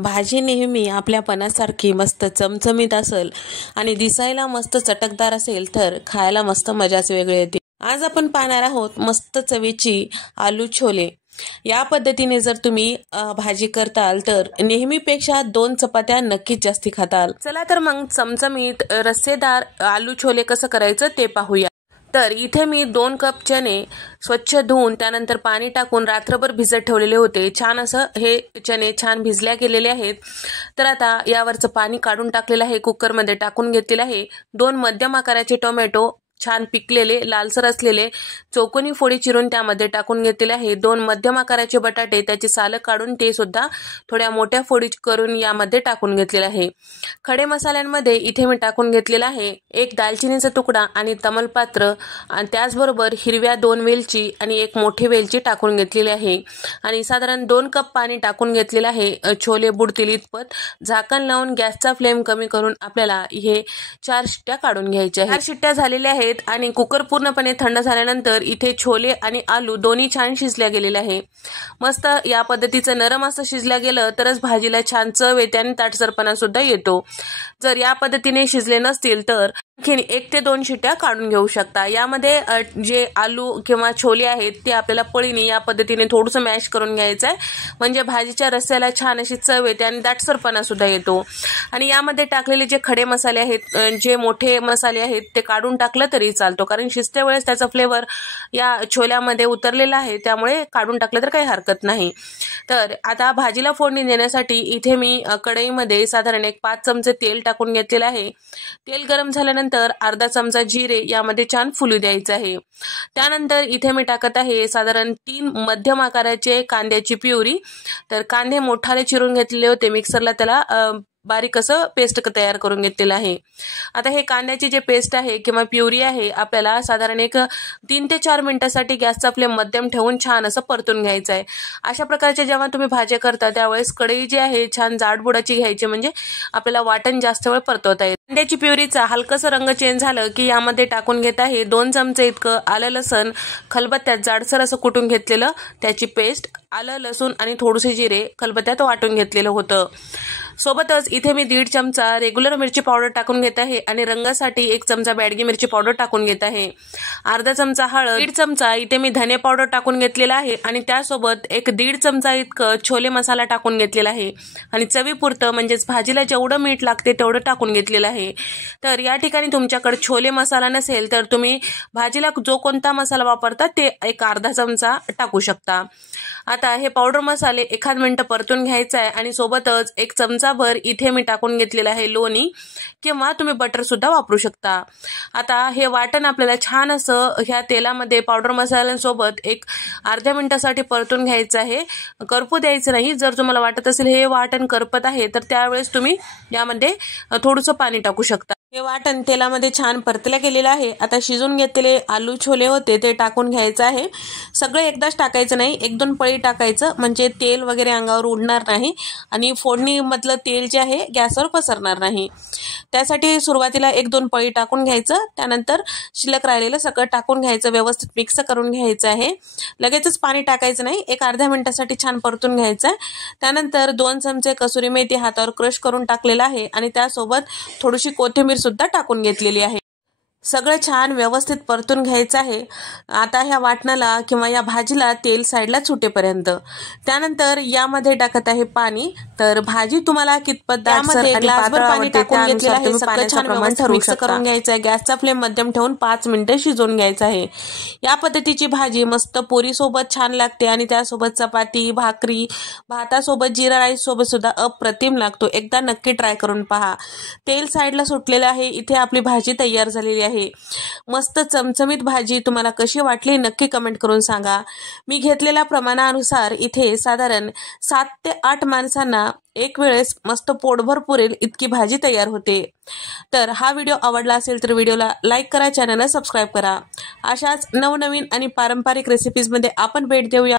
भाजी नेहमी आपल्या पणासारखी मस्त चमचमीत असेल आणि दिसायला मस्त चटकदार असेल तर खायला मस्त मजाच वेगळी येते। आज आपण पाहणार आहोत मस्त चवीची आलू छोले। या पद्धतीने जर तुम्ही भाजी करताल तर नेहमीपेक्षा 2 चपात्या नक्कीच जास्ती खाताल। चला तर मग चमचमीत रस्सेदार आलू छोले कसं करायचं ते पाहूया। तर इथे मी 2 कप चणे स्वच्छ धुवून त्यानंतर पाणी टाकून रात्रभर भिजत ठेवलेले होते। छान असं हे चणे छान भिजल्या गेलेले आहेत। तर आता यावरचं पाणी काढून टाकलेलं आहे, कुकर मध्ये टाकून घेतलेलं आहे। 2 मध्यम आकाराचे टोमॅटो छान पिकलेले लालसर असलेले चौकोनी फोडी चिरून त्यामध्ये टाकून घेतलेले आहे। 2 मध्यम आकाराचे बटाटे त्याची सालं काढून ते सुद्धा थोड्या मोठ्या फोडी करून यामध्ये टाकून घेतलेले आहे। खडे मसाल्यांमध्ये इथे मी टाकून घेतलेला आहे 1 दालचिनीचा तुकडा आणि तमालपत्र आणि त्याचबरोबर हिरव्या 2 वेलची आणि 1 मोठी वेलची टाकून घेतलेली आहे आणि साधारण 2 कप पाणी टाकून घेतलेले आहे। छोले बुडतील इतपत झाकण लावून गॅसचा फ्लेम कमी करून आपल्याला हे 4 शिट्ट्या काढून घ्यायच्या आहेत। 4 शिट्ट्या झालेल्या आहेत आणि कुकर पूर्णपणे थंड झाल्यानंतर इथे छोले आणि आलू दोन्ही छान शिजल्या गेलेले आहे। मस्त या पद्धतीचं नरम असं शिजल्या गेलं तरच भाजीला छान चव येते आणि ताटसरपणा सुद्धा येतो। जर या पद्धतीने शिजले नसतील तर आणखीन 1 ते 2 शिट्ट्या काढून घेऊ शकता। यामध्ये जे आलू किंवा छोले आहेत ते आपल्याला पळीने या पद्धतीने थोडंसं मॅश करून घ्यायचं आहे, म्हणजे भाजीच्या रस्स्याला छान अशी चव येते आणि दाटसरपणा सुद्धा येतो। आणि यामध्ये टाकलेले जे खडे मसाले आहेत, जे मोठे मसाले आहेत ते काढून टाकलं तरी चालतो, कारण शिजते वेळेस त्याचा फ्लेवर या छोल्यामध्ये उतरलेला आहे, त्यामुळे काढून टाकलं तर काही हरकत नाही। तर आता भाजीला फोडणी देण्यासाठी इथे मी कढईमध्ये साधारण 5 चमचे तेल टाकून घेतलेलं आहे। तेल गरम झाल्यानंतर अर्धा चमचा जिरे यामध्ये छान फुलू द्यायचं आहे। त्यानंतर इथे मी टाकत आहे साधारण 3 मध्यम आकाराचे कांद्याची प्युरी। तर कांदे मोठाले चिरून घेतलेले होते, मिक्सरला त्याला बारीक असं पेस्ट तयार करून घेतलेलं आहे। आता हे कांद्याची जे पेस्ट आहे किंवा प्युरी आहे आपल्याला साधारण 3 ते 4 मिनिटांसाठी गॅसचा फ्लेम मध्यम ठेवून छान असं परतून घ्यायचं आहे। अशा प्रकारचे जेव्हा तुम्ही भाज्या करता त्यावेळेस कढई जी आहे छान जाडबुडाची घ्यायची, म्हणजे आपल्याला वाटण जास्त वेळ परतवता येईल। कांद्याची प्युरीचा हलकासा रंग चेंज झालं की यामध्ये टाकून घेत आहे 2 चमचे इतकं आलं लसण खलबत्त्यात जाडसर असं कुटून घेतलेलं त्याची पेस्ट, आलं लसूण आणि थोडेसे जिरे खलबत्त्यात वाटून घेतलेलं होतं। सोबतच इथे मी 1.5 चमचा रेग्युलर मिरची पावडर टाकून घेत आहे आणि रंगासाठी 1 चमचा बॅडगी मिरची पावडर टाकून घेत आहे। अर्धा चमचा हळद, 1.5 चमचा इथे मी धने पावडर टाकून घेतलेला आहे आणि त्यासोबत 1.5 चमचा इतकं छोले मसाला टाकून घेतलेला आहे आणि चवीपुरतं म्हणजेच भाजीला जेवढं मीठ लागते तेवढं टाकून घेतलेलं आहे। तर या ठिकाणी तुमच्याकडे छोले मसाला नसेल तर तुम्ही भाजीला जो कोणता मसाला वापरता ते अर्धा चमचा टाकू शकता। आता हे पावडर मसाले 1 मिनिट परतून घ्यायचा आहे आणि सोबतच 1 चमचा भर इथे मी टाकून घेतलेलं आहे लोणी किंवा तुम्ही बटर सुद्धा वापरू शकता। आता हे वाटण आपल्याला छान असं ह्या तेलामध्ये पावडर मसाल्यांसोबत अर्ध्या मिनिटासाठी परतून घ्यायचं आहे, करपू द्यायचं नाही। जर तुम्हाला वाटत असेल हे वाटण करपत आहे तर त्यावेळेस तुम्ही यामध्ये थोडंसं पाणी टाकू शकता। हे वाटण तेलामध्ये छान परतल्या गेलेलं आहे। आता शिजून घेतलेले आलू छोले होते ते टाकून घ्यायचं आहे। सगळे एकदाच टाकायचं नाही, 1-2 पळी टाकायचं, म्हणजे तेल वगैरे अंगावर उडणार नाही आणि फोडणी मधलं तेल जे आहे गॅसवर पसरणार नाही। त्यासाठी सुरुवातीला 1-2 पळी टाकून घ्यायचं, त्यानंतर शिल्लक राहिलेलं सगळं टाकून घ्यायचं, व्यवस्थित मिक्स करून घ्यायचं आहे। लगेचच पाणी टाकायचं नाही, अर्ध्या मिनिटासाठी छान परतून घ्यायचं। त्यानंतर 2 चमचे कसुरी मेथी हातावर क्रश करून टाकलेला आहे आणि त्यासोबत थोडीशी कोथिंबीर सुद्धा टाकून घेतलेली आहे। सगळं छान व्यवस्थित परतून घ्यायचं आहे। आता ह्या वाटणाला किंवा या भाजीला तेल साईडला सुटेपर्यंत। त्यानंतर यामध्ये टाकत आहे पाणी। तर भाजी तुम्हाला कितपत दाटसर आणि पातळ पाणी टाकून घेतलेलं आहे, सगळं छान व्यवस्थित मिक्स करून घ्यायचं आहे। गॅसचा फ्लेम मध्यम ठेवून 5 मिनिटं शिजवून घ्यायचं आहे। या पद्धतीची भाजी मस्त पोरी सोबत छान लागते आणि त्यासोबत चपाती, भाकरी, भातासोबत, जिरा राईस सोबत सुद्धा अप्रतिम लागतो। एकदा नक्की ट्राय करून पहा। तेल साईडला सुटलेलं आहे, इथे आपली भाजी तयार झालेली आहे। मस्त चमचमीत भाजी तुम्हाला कशी वाटली नक्की कमेंट करून सांगा। मी घेतलेल्या प्रमाणानुसार इथे साधारण 7 ते 8 माणसांना एक वेळेस मस्त पोटभर पुरेल इतकी भाजी तयार होते। तर हा व्हिडिओ आवडला असेल तर व्हिडिओला लाईक करा, चॅनलला सबस्क्राईब करा। अशाच नवनवीन आणि पारंपरिक रेसिपीज मध्ये आपण भेट देऊया।